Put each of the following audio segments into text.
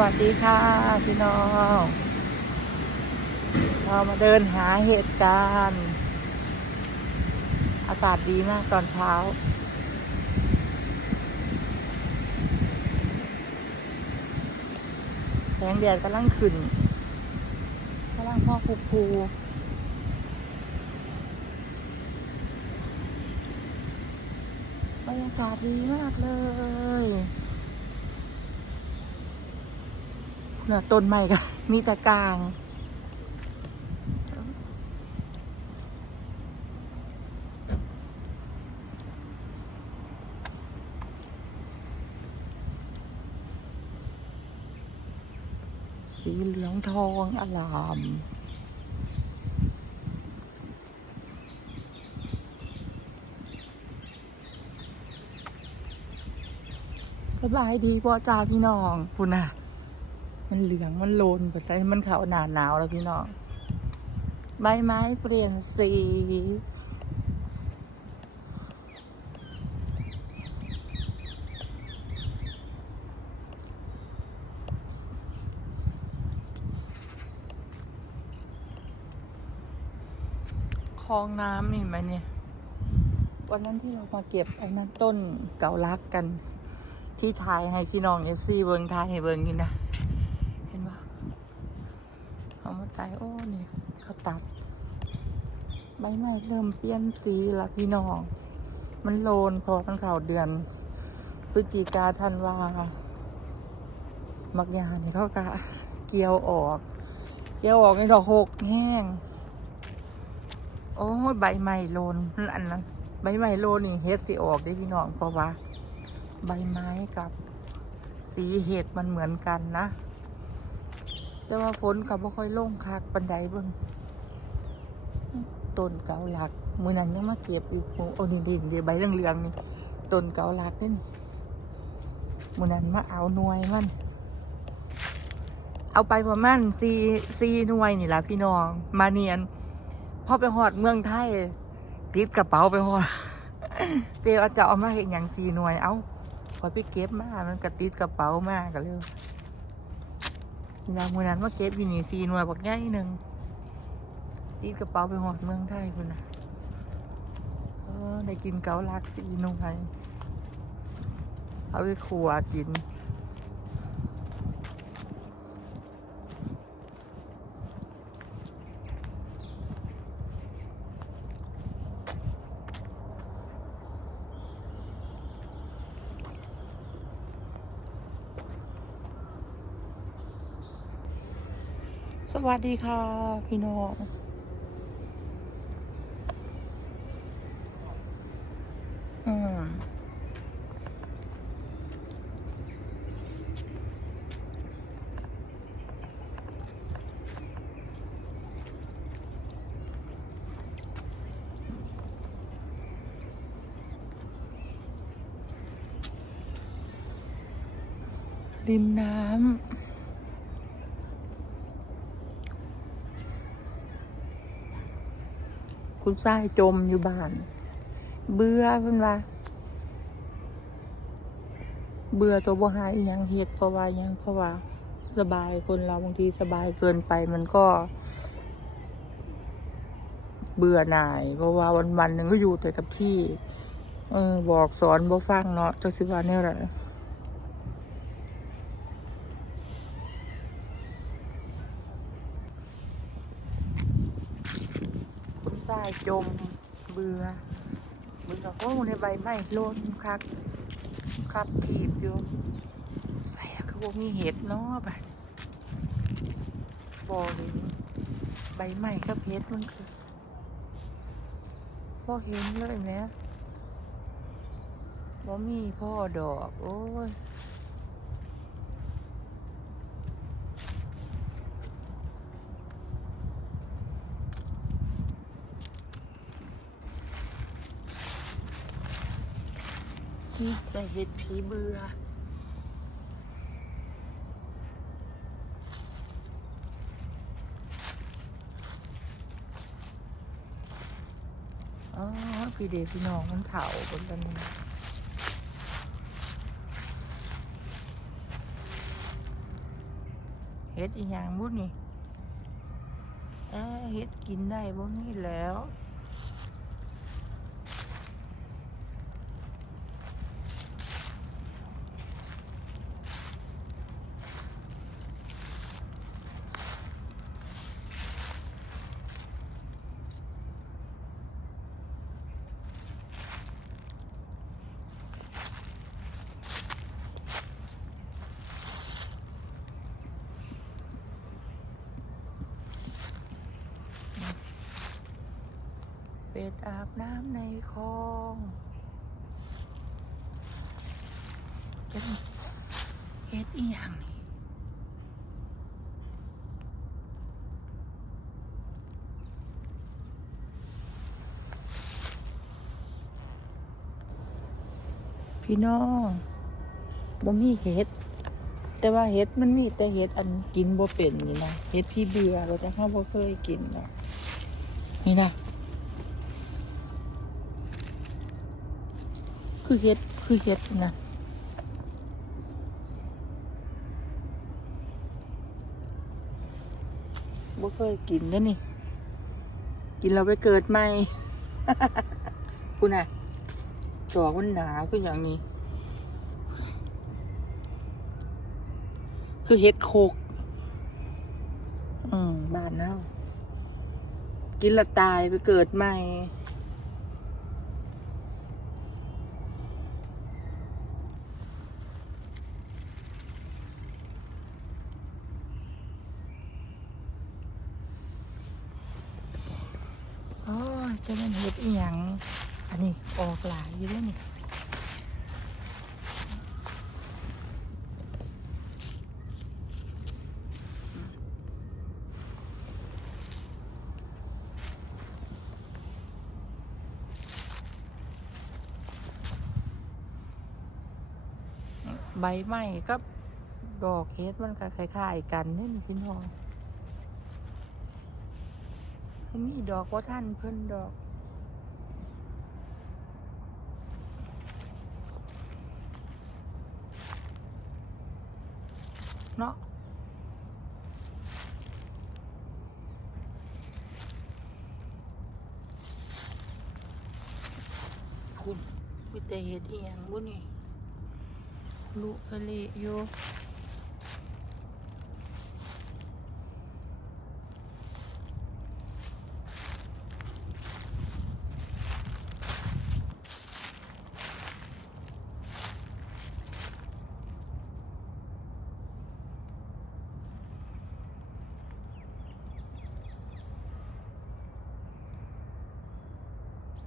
วัสดีค่ะ พี่น้อง เรามาเดินหาเหตุการณ์ อากาศดีมากตอนเช้า แสงแดดกำลังขึ้นกำลังพ่อคูคูบรรยากาศดีมากเลย เนี่ยต้นไม้ก็มีแต่กลาง สีเหลืองทองอลามสบายดีพ่อจ้าพี่น้องคุณน่ะ มันเหลืองมันโลนแบบไรมันเขาหนาหนาวแล้วพี่น้องใบไม้เปลี่ยนสีคลองน้ำนี่ไหมเนี่ยวันนั้นที่เรามาเก็บไอ้นั่นต้นเกาลักกัน ที่ถ่ายให้พี่น้องเอฟซีเบิงถ่ายให้เบิงนี่นนะ เขามาถ่ายโอ้นี่เขาตัด ใบไม้เริ่มเปลี่ยนสีละพี่น้อง มันโลนพอมันเข่าเดือนพฤศจิกาธันวา มักยานี่เขากะเกี่ยวออก เกี่ยวออกในดอกหกแห้ง โอ้ยใบไม้โลนนั่นอันนั้นใบไม้โลนนี่เฮ็ดสิออกได้พี่น้องเพราะว่า ใบไม้กับ สีเห็ดมันเหมือนกันนะ แต่ว่าฝนกับบ่ค่อยลงคักปันไดเบิ่งต้นเกาหลักมือนั้นยังมาเก็บอยู่โอ้นี่ดินเดี๋ยวใบเหลืองๆนี่ต้นเกาหลักนี่มือนั้นมาเอาหน่วยมัน เอาไปประมาณสี่สี่หน่วยนี่ละพี่น้อง มาเนียนพอไปหอดเมืองไทยติดกระเป๋าไปหอดเจ๊ว่าจะเอามาเห็นอย่างสี่หน่วยเอาพอไปเก็บมามันก็ติดกระเป๋ามากันเลย ยามมือนั้นมาเก็บอยู่นี่สี่หน่วยบักใหญ่หนึ่งติดกระเป๋าไปหอดเมืองไทยคุณนะได้กินเกาลักสี่หน่วยเอาไปขัวกิน วัสดีค่ะ พี่น้องอืมริมน้ำ คุณทรายจมอยู่บ้าน เบื่อเพิ่นว่า เบื่อตัวบ่หายยังเฮ็ดเพราะว่ายังเพราะว่า สบายคนเราบางทีสบายเกินไปมันก็ เบื่อหน่าย เพราะว่าวันวันหนึ่งก็อยู่แต่กับที่ เออ บอกสอนบ่ฟังเนาะจักสิว่าแนวใดคุณทราย จมเบื่อเบื่อโอ้ในใบไม้โลนคักคับขีบอยู่ใส่คือว่ามีเห็ดเนาะบัดบอเลยใบไม้กับเห็ดมันคือพ่อเห็นเลยแหมบ่มีพ่อดอก โอ้ย นี่แต่เห็ดผีเบื่ออ๋อพี่เดชพี่น้องมันเผาบนกันเฮ็ดอีหยังบุนี่เอ้เฮ็ดกินได้บ่นี่แล้ว เป็ดอาบน้ำในคลองเฮ็ดเฮ็ดอีหยังนี่พี่น้องบ่มีเห็ด แต่ว่าเห็ดมันมีแต่เห็ดอันกินบ่เป็นนี่นะเห็ดพี่เบื่อเราแต่เราบ่เคยกินนะนี่นะ คือเฮ็ดคือเฮ็ดนะบ่เคยกินเด้นี่ กินเราไปเกิดใหม่คุณน่ะดอกมันหนาคืออย่างนี้ คือเฮ็ดโคก อืม บ้านเน่ากินละตายไปเกิดใหม่ โอ้ยจะเป็นเห็ดอีหยัง อันนี้ออกหลายอยู่แล้วนี่ ใบไม้กับดอกเห็ดมันก็คล้ายๆกันนี่พี่น้องมีดอกว่าท่านเพิ่นดอกเนาะคุณวิแต่เห็ดเอียงบุนี่ ลุกเละอยู่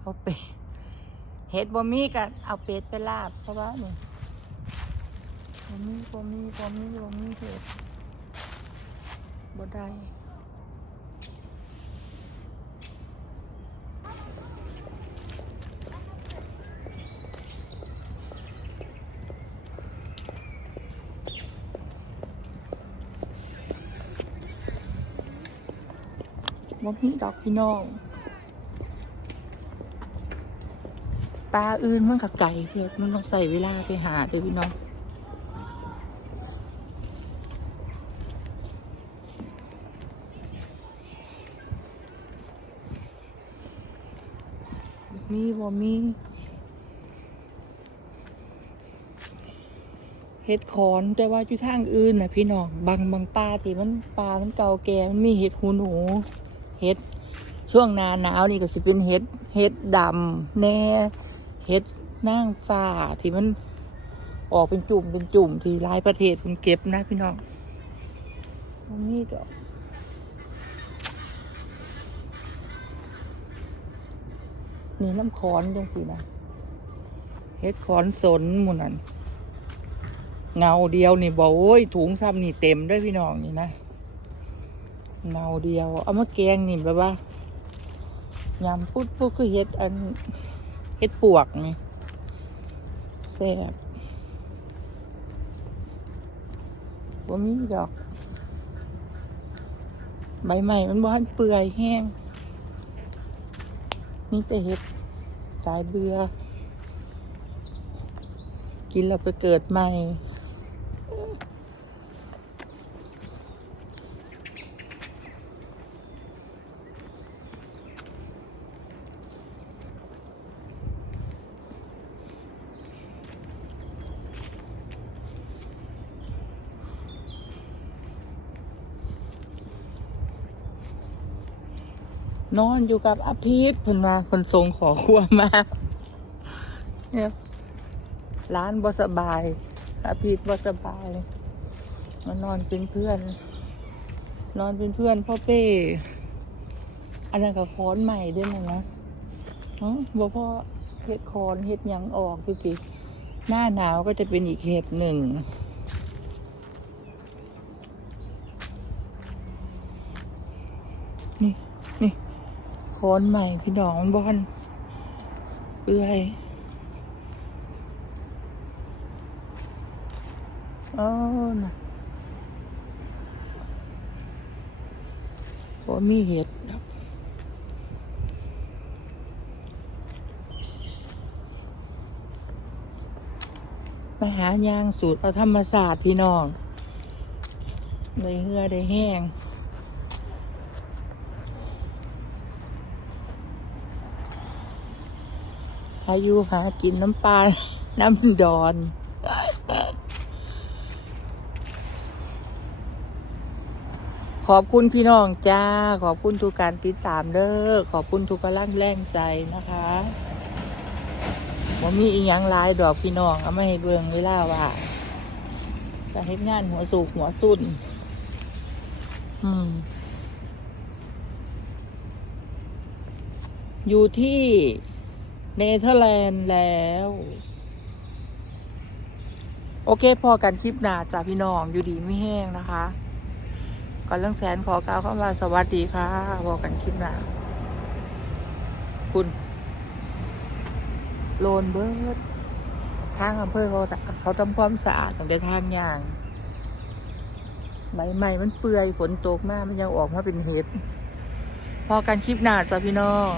เอาเป็ดเห็ดบ่มีกันเอาเป็ดไปลาบเพราะว่านี่ บ่มีบ่มีบ่มีบ่มีเห็ดบ่ได้บ่มีดอกพี่น้องปลาอื่นมันกับไก่เพื่อนมันต้องใส่เวลาไปหาเด้อพี่น้อง มีบ่มีเห็ดขอนแต่ว่าอยู่ทางอื่นนะพี่น้องบางบางปลาที่มันปลามันเก่าแก่มันมีเห็ดหูหนูเห็ดช่วงหนาหนาวนี่ก็สิเป็นเห็ดเห็ดดำแน่เห็ดนางฟ้าที่มันออกเป็นจุ่มเป็นจุ่มที่หลายประเทศมันเก็บนะพี่น้องมันมีดอก นี่น้ำขอนจังสินะเฮ็ดขอนสนมุนันเงาเดียวนี่บอกโอ้ยถุงซ้ำนี่เต็มด้วยพี่น้องนี่นะเงาเดียว เอามาแกงนี่แบบว่ายำปุ๊ดปุ๊ดคือเฮ็ดอันเฮ็ดปวกนี่แซ่บว่ามีดอก ใบใหม่มันบ่ทันเปื่อยแห้ง นี่แต่เห็ดตายเบื่อกินแล้วไปเกิดใหม่ นอนอยู่กับอภิษเพิ่นมาเพิ่นส่งขอครัวมาเนี่ยร้านบ่สบายอภิษบ่สบายมานอนเป็นเพื่อน นอนเป็นเพื่อนพ่อเป้อันนั้นก็ค้อนใหม่ด้วยมั้งนะฮะบ่พ่อเห็ดคอนเห็ดยังออกดูสิหน้าหนาวก็จะเป็นอีกเห็ดหนึ่ง โคนใหม่ พี่น้องบอนเปื่อยอ๋อนะโอ้มีเห็ดครับมาหายางสูตรเอาธรรมศาสตร์พี่น้องได้เหือได้แห้งายุหากินน้ำปลา น้ำดอน ขอบคุณพี่น้องจ้า ขอบคุณทุกการติดตามเด้อ ขอบคุณทุกกำลังแรงใจนะคะผมมีอีหยังหลายดอกพี่น้องเอามาให้เบิ่งเวลาว่าจะเฮ็ดงานหัวสูกหัวสุนอืม อยู่ที่ เนเธอร์แลนด์แล้ว โอเค พอกันคลิปหนาจ้าพี่น้องอยู่ดีไม่แห้งนะคะก่อนเรื่องแสนขอกล่าวเข้ามาสวัสดีค่ะพอกันคลิปหนาคุณ โลนเบิร์ดทางอำเภอเขาเขาทำความสะอาดตั้งแต่ทางย่างใบใหม่มันเปื่อยฝนตกมากมันยังออกมาเป็นเห็ดพอกันคลิปหนาจ้าพี่น้อง